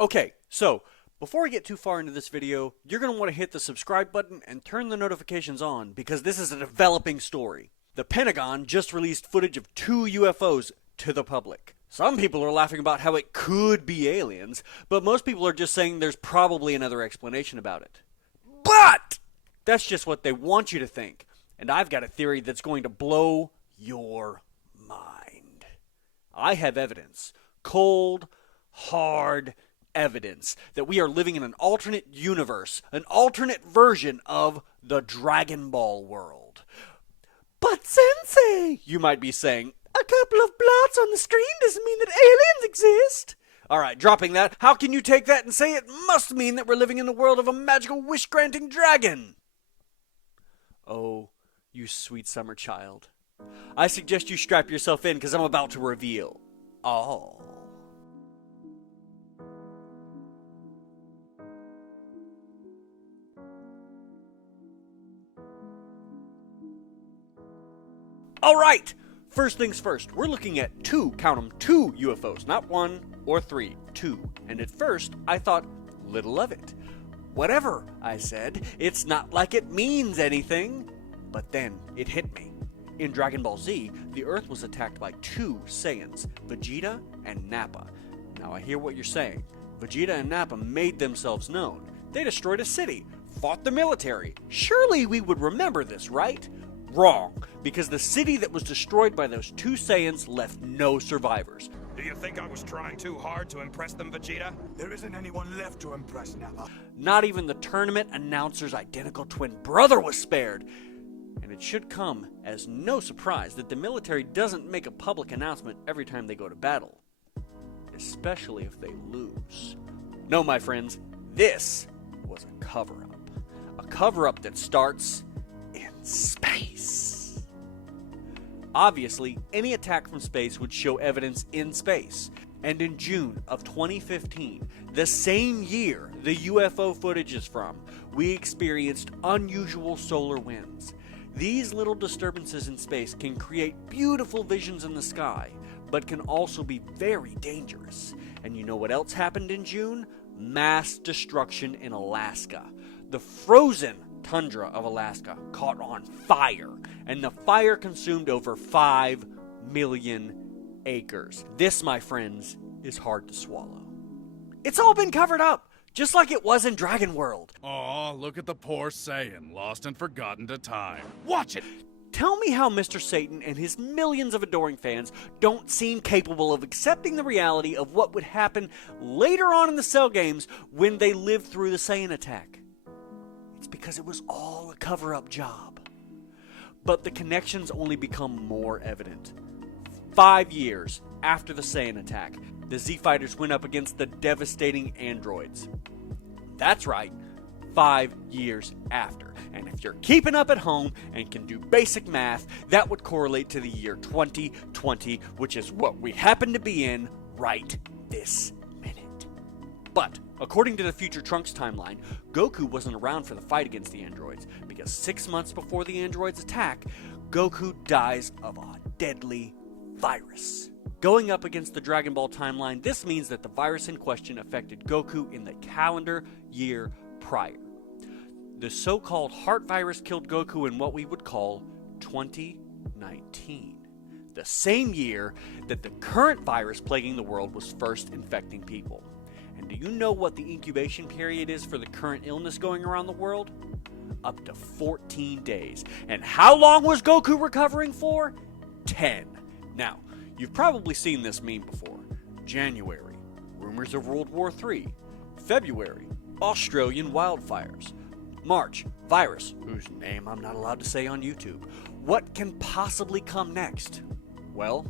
Okay, so before I get too far into this video, you're going to want to hit the subscribe button and turn the notifications on because this is a developing story. The Pentagon just released footage of 2 UFOs to the public. Some people are laughing about how it could be aliens, but most people are just saying there's probably another explanation about it. But that's just what they want you to think. And I've got a theory that's going to blow your mind. I have evidence. Cold, hard evidence that we are living in an alternate universe, an alternate version of the Dragon Ball world. But Sensei, you might be saying, a couple of blots on the screen doesn't mean that aliens exist. Alright, dropping that, how can you take that and say it must mean that we're living in the world of a magical wish-granting dragon? Oh, you sweet summer child. I suggest you strap yourself in because I'm about to reveal all. Alright, first things first, we're looking at count them, two UFOs, not one or three, two. And at first, I thought little of it. Whatever, I said, it's not like it means anything. But then it hit me. In Dragon Ball Z, the Earth was attacked by 2 Saiyans, Vegeta and Nappa. Now I hear what you're saying. Vegeta and Nappa made themselves known. They destroyed a city, fought the military. Surely we would remember this, right? Wrong, because the city that was destroyed by those 2 Saiyans left no survivors. Do you think I was trying too hard to impress them, Vegeta? There isn't anyone left to impress Nappa. Not even the tournament announcer's identical twin brother was spared. And it should come as no surprise that the military doesn't make a public announcement every time they go to battle. Especially if they lose. No, my friends, this was a cover-up. A cover-up that starts in space. Obviously, any attack from space would show evidence in space. And in June of 2015, the same year the UFO footage is from, we experienced unusual solar winds. These little disturbances in space can create beautiful visions in the sky, but can also be very dangerous. And you know what else happened in June? Mass destruction in Alaska. The frozen tundra of Alaska caught on fire, and the fire consumed over 5 million acres. This, my friends, is hard to swallow. It's all been covered up, just like it was in Dragon World. Aw, look at the poor Saiyan, lost and forgotten to time. Watch it! Tell me how Mr. Satan and his millions of adoring fans don't seem capable of accepting the reality of what would happen later on in the Cell games when they lived through the Saiyan attack. It's because it was all a cover-up job. But the connections only become more evident. 5 years after the Saiyan attack, the Z-Fighters went up against the devastating androids. That's right, 5 years after. And if you're keeping up at home and can do basic math, that would correlate to the year 2020, which is what we happen to be in right this minute. But, according to the Future Trunks timeline, Goku wasn't around for the fight against the androids, because 6 months before the androids attack, Goku dies of a deadly virus. Going up against the Dragon Ball timeline, this means that the virus in question affected Goku in the calendar year prior. The so-called heart virus killed Goku in what we would call 2019. The same year that the current virus plaguing the world was first infecting people. And do you know what the incubation period is for the current illness going around the world? Up to 14 days. And how long was Goku recovering for? 10. Now, you've probably seen this meme before. January, rumors of World War III. February, Australian wildfires. March, virus, whose name I'm not allowed to say on YouTube. What can possibly come next? Well,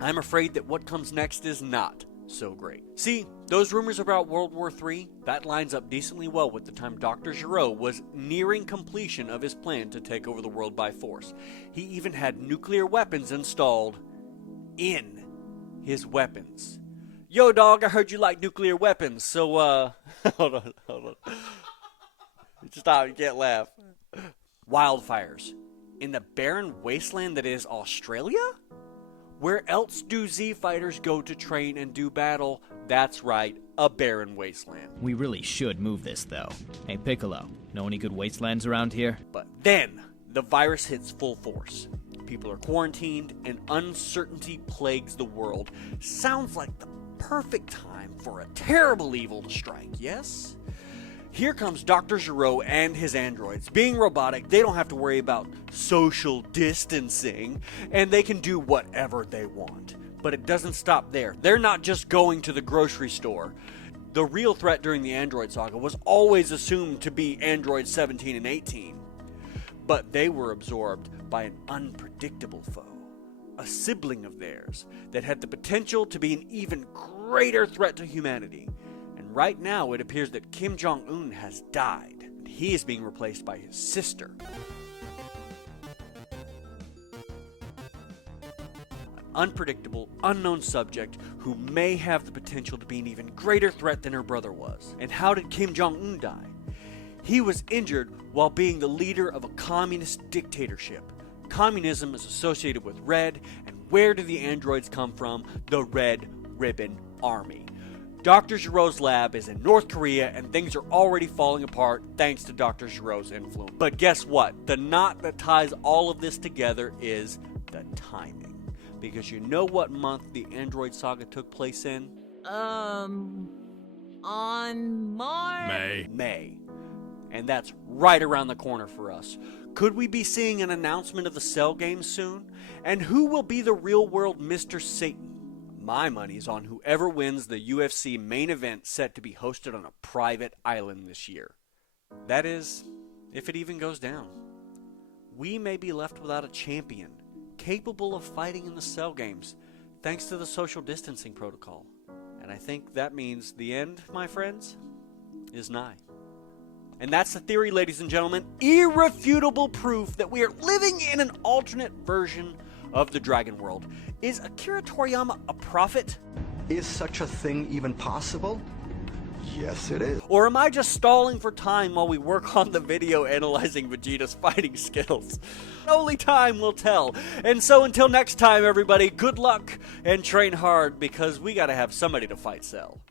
I'm afraid that what comes next is not so great. See, those rumors about World War III, that lines up decently well with the time Dr. Gero was nearing completion of his plan to take over the world by force. He even had nuclear weapons installed in his weapons. Yo, dog, I heard you like nuclear weapons, so, hold on. Stop, you can't laugh. Wildfires. In the barren wasteland that is Australia? Where else do Z-Fighters go to train and do battle? That's right, a barren wasteland. We really should move this, though. Hey, Piccolo, know any good wastelands around here? But then, the virus hits full force. People are quarantined, and uncertainty plagues the world. Sounds like the perfect time for a terrible evil to strike, yes? Here comes Dr. Giro and his androids. Being robotic, they don't have to worry about social distancing, and they can do whatever they want. But it doesn't stop there. They're not just going to the grocery store. The real threat during the Android saga was always assumed to be Android 17 and 18. But they were absorbed by an unpredictable foe, a sibling of theirs that had the potential to be an even greater threat to humanity. And right now it appears that Kim Jong-un has died, and he is being replaced by his sister. Unpredictable, unknown subject who may have the potential to be an even greater threat than her brother was. And how did Kim Jong-un die? He was injured while being the leader of a communist dictatorship. Communism is associated with red, and where do the androids come from? The Red Ribbon Army. Dr. Giro's lab is in North Korea, and things are already falling apart thanks to Dr. Giro's influence. But guess what? The knot that ties all of this together is the timing. Because you know what month the Android saga took place in? On March? May. And that's right around the corner for us. Could we be seeing an announcement of the Cell games soon? And who will be the real-world Mr. Satan? My money's on whoever wins the UFC main event set to be hosted on a private island this year. That is, if it even goes down. We may be left without a champion capable of fighting in the Cell games, thanks to the social distancing protocol. And I think that means the end, my friends, is nigh. And that's the theory, ladies and gentlemen. Irrefutable proof that we are living in an alternate version of the Dragon World. Is Akira Toriyama a prophet? Is such a thing even possible? Yes, it is. Or am I just stalling for time while we work on the video analyzing Vegeta's fighting skills? Only time will tell. And so until next time, everybody, good luck and train hard, because we gotta have somebody to fight Cell.